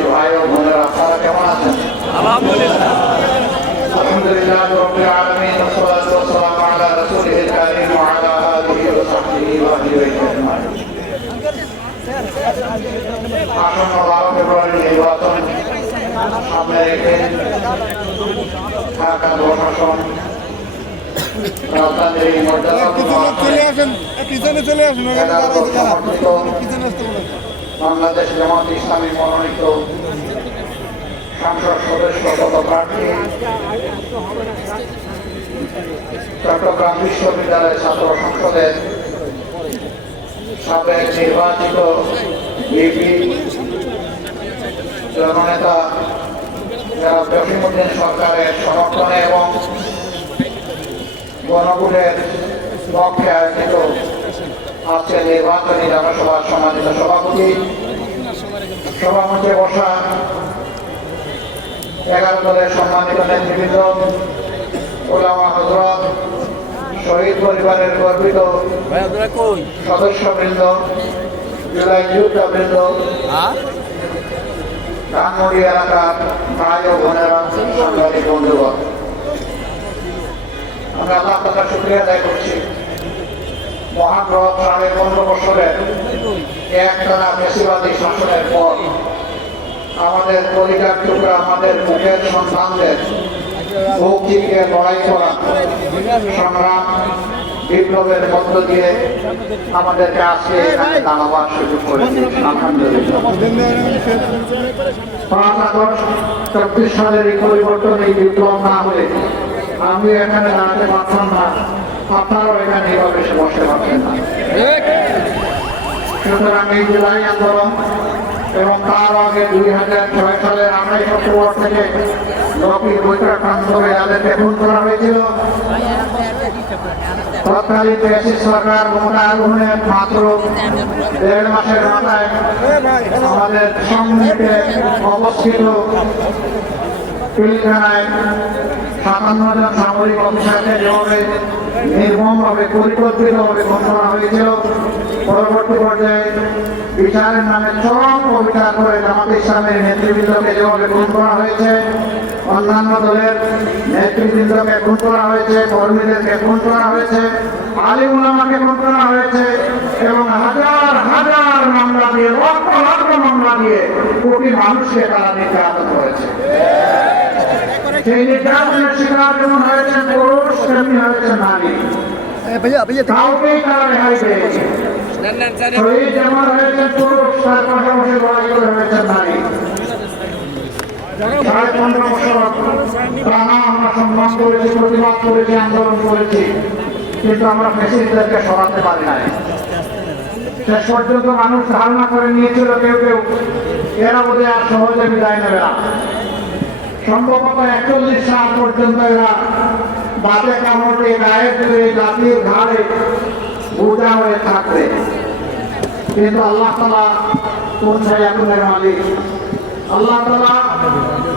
প্রবাসী ভাই ও বোনেরা আপনারা কেমন আছেন? আলহামদুলিল্লাহ আলহামদুলিল্লাহ রাব্বিল আলামিন ওয়াসসালাতু ওয়াসসালামু আলা রাসূলিল কারীম ওয়া আলা আলিহি ওয়া সাহবিহি ওয়া আজমাইন। আসন্ন 12 ফেব্রুয়ারি নির্বাচন সামনে রেখে ঢাকা প্রশাসন রাজধানীর এই বাংলাদেশ জামাত ইসলামী মনোনীত সংসদ সদস্য পদপ্রার্থী চট্টগ্রাম বিশ্ববিদ্যালয় ছাত্র সংসদের সাবেক নির্বাচিত বিপি জননেতা জসিমউদ্দিন সরকারের সমর্থনে এবং গণভোটের পক্ষে আয়োজিত আজকে নির্বাচনী জনসভার সম্মানিত সভাপতি, সভামঞ্চে বসা 11 দলের সম্মানিত নেতৃবৃন্দ, ওলামা হযরত, শহীদ পরিবারের গর্বিত সদস্যবৃন্দ, জুলাই যোদ্ধাবৃন্দ, ধানমন্ডি এলাকার ভাই ও বোনেরা, সাংবাদিক বন্ধুগণ, আমরা আল্লাহ তাআলার শুকরিয়া আদায় করছি। মহান রব 15.5 বছরের একটানা ফ্যাসিবাদী শাসনের পর আমাদের কলিজার টুকরা, আমাদের মুখের সন্তানদের বুক চিপিয়ে লড়াই করা সংগ্রাম বিপ্লবের মধ্য দিয়ে আমাদেরকে আজকে দাঁড়াবার সুযোগ করেছে। আলহামদুলিল্লাহ। 5 আগস্ট 24 সালের এই পরিবর্তন, এই বিপ্লব না হলে আমি এখানে দাঁড়াতে পারতাম না, আপনারাও এখানে এইভাবে বসতে পারতেন না। সুতরাং এই জুলাই আন্দোলন এবং তার আগে 2006 সালের 28 অক্টোবর থেকে লক্ষ্মীর বৈঠকান্ত হয়ে যাদেরকে খুন করা হয়েছিল, তৎকালীন ফ্যাসিস্ট সরকার ক্ষমতা আরোহণের মাত্র 1.5 মাসের মাথায় আমাদের সম্মুখে অবস্থিত পিলখানায় 57 জন সামরিক অফিসারকে যেভাবে নির্মমভাবে পরিকল্পিতভাবে খুন করা হয়েছিল, পরবর্তী পর্যায়ে বিচারের নামে চরম অবিচার করে জামাত ইসলামের নেতৃবৃন্দকে যেভাবে খুন করা হয়েছে, অন্যান্য দলের নেতৃবৃন্দকে খুন করা হয়েছে, কর্মীদেরকে খুন করা হয়েছে, আলিম উলামাকে খুন করা হয়েছে এবং হাজার হাজার মামলা দিয়ে, লক্ষ লক্ষ মামলা দিয়ে কোটি মানুষকে তারা নির্যাতন করেছে। সেই নির্যাতনের শিকার যেমন হয়েছে পুরুষ, তেমনি হয়েছে নারী, কাউকেই তারা রেহাই পেয়েছে। শহীদ যেমন হয়েছে পুরুষ, তার পাশাপাশি লড়াই করে হয়েছে নারী। 15.5 বছর টানা আমরা সম্মান করেছি, প্রতিবাদ করেছি, আন্দোলন করেছি, কিন্তু আমরা ফ্যাসিস্টদেরকে সরাতে পারি নাই। শেষ পর্যন্ত মানুষ ধারণা করে নিয়েছিল কেউ কেউ এরা বোধহয় আর সহজে বিদায় নেবে না। সম্ভবত 41 সাল পর্যন্ত এরা দাঁতে কামড়ে গায়ের ধরে জাতির ঘাড়ে বোঝা হয়ে থাকবে, কিন্তু আল্লাহ তাআলা কোন ছায়াগুনের মালিক, আল্লাহ তাআলা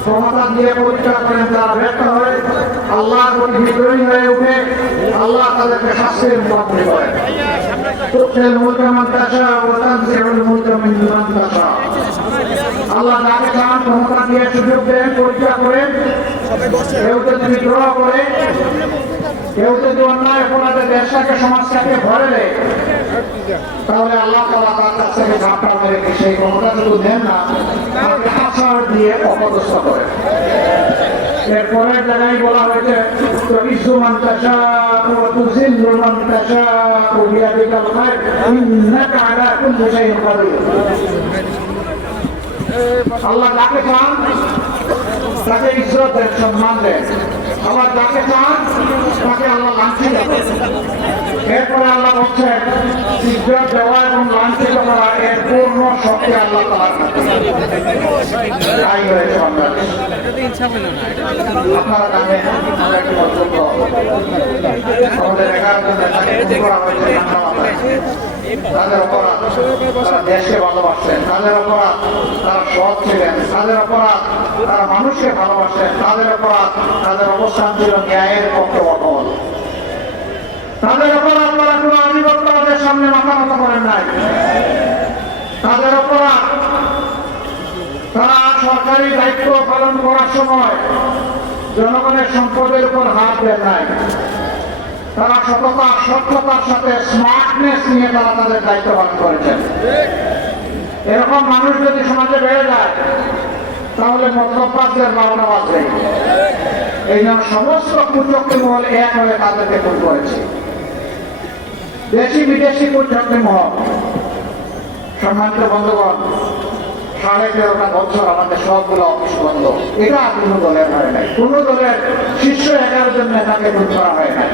ক্ষমতা দিয়ে পরীক্ষা করেন, যারা ব্যর্থ হয় আল্লাহর প্রতি বিদ্রোহী হয়ে উঠে আল্লাহ তাদেরকে শাস্তির মুখোমুখি করেন। আল্লাহ যাকে চান ক্ষমতা দিয়ে সুযোগ দেন, পরীক্ষা করেন। কেউ যদি বিদ্রোহ করে, কেউ যদি অন্যায় অপরাধে দেশটাকে সমাজটাকে ভরে দেয়, তাহলে আল্লাহ তাআলা তার কাছ থেকে ঝাঁপটা মেরে সেই ক্ষমতা শুধু দেন না, তাকে আছাড় দিয়ে অপদস্থ করেন। এরপরের জায়গায় বলা হয়েছে তুইজ্জু মান তাশাউ ওয়া তুযিল্লু মান তাশাউ বিয়াদিকাল খায়র ইন্নাকা আলা কুল্লি শাইইন কাদির। আল্লাহ যাকে চান তাকে ইজ্জত দেন, সম্মান দেন, আবার যাকে চান তাকে আল্লাহ লাঞ্ছিত করেন। এরপরে আল্লাহ বলছেন ইজ্জত দেওয়া এবং লাঞ্ছিত করা এর পূর্ণ শক্তি আল্লাহ তাআলার কাছে। তাই হয়েছে বাংলাদেশ। আপনারা জানেন আমরা একটি বক্তব্য আমাদের 11 জন নেতাকে করা হয়েছে ঠান্ডা মাথায়। তাদের অপরাধ তারা দেশকে ভালোবাসতেন, তাদের অপরাধ তারা সৎ ছিলেন, তাদের অপরাধ তারা মানুষকে ভালোবাসতেন, তাদের অপরাধ তাদের অবস্থান ছিল ন্যায়ের পক্ষে অটল, তাদের অপরাধ তারা কোনো আধিপত্যবাদের সামনে মাথা নত করেন নাই, তাদের অপরাধ তারা সরকারি দায়িত্ব পালন করার সময় জনগণের সম্পদের উপর হাত দেন নাই। তারা সততা সক্ষতার সাথে স্মার্টনেস নিয়ে তারা তাদের দায়িত্ব পালন করেছেন। এরকম মানুষ যদি সমাজে বেড়ে যায় তাহলে মতলববাজদের 12টা বাজবে। এই জন্য সমস্ত কুচক্রী মহল এক হয়ে তাদেরকে খুন করেছে। দেশি বিদেশি কুচক্রী মহল। সম্মানিত বন্ধুগণ, 13.5 বছর আমাদের সবগুলো অফিস বন্ধ। এটা কোনো দলের হয় নাই, কোনো দলের শীর্ষ 11 জন নেতাকে খুন করা হয় নাই।